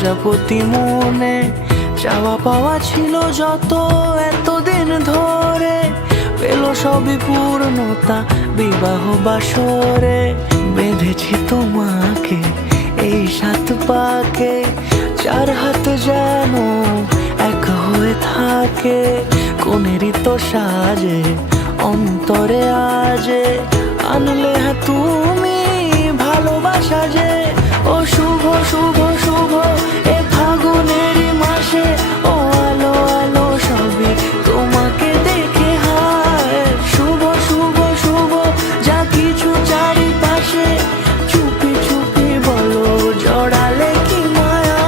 প্রজাপতি মনে চাওয়া পাওয়া ছিল যত এতদিন ধরে, পেল সবই পূর্ণতা বিবাহ বাসরে। বেঁধেছি তোমাকে এই 7 পাকে, 4 হাত যেন এক হয়ে থাকে। কোনেরই তো সাজে অন্তরে আজে, আনলে হ্যাঁ তুমি ভালোবাসা যে। ও শুভ শুভ শুভ এ ফাগুনেরই মাসে, ও আলো আলো সবই তোমাকে দেখে হায়। শুভ শুভ শুভ যা কিছু চারিপাশে, চুপি চুপি বলো জড়ালে কি মায়া।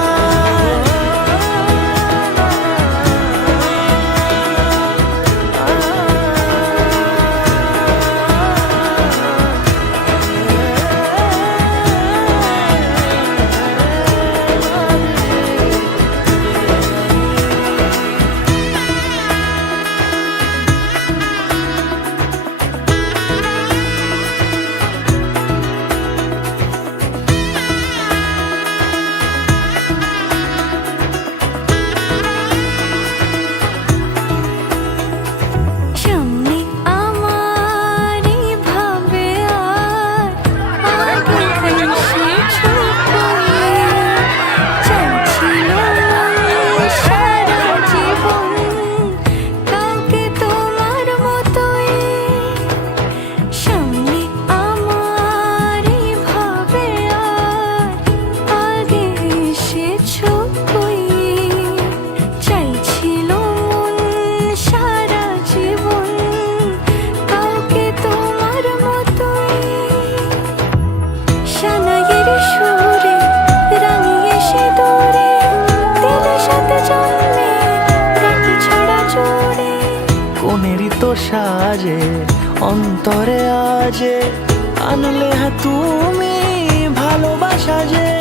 কোনেরই তো সাজে অন্তরে আজে, আনলে হ্যাঁ তুমি ভালোবাসা যে।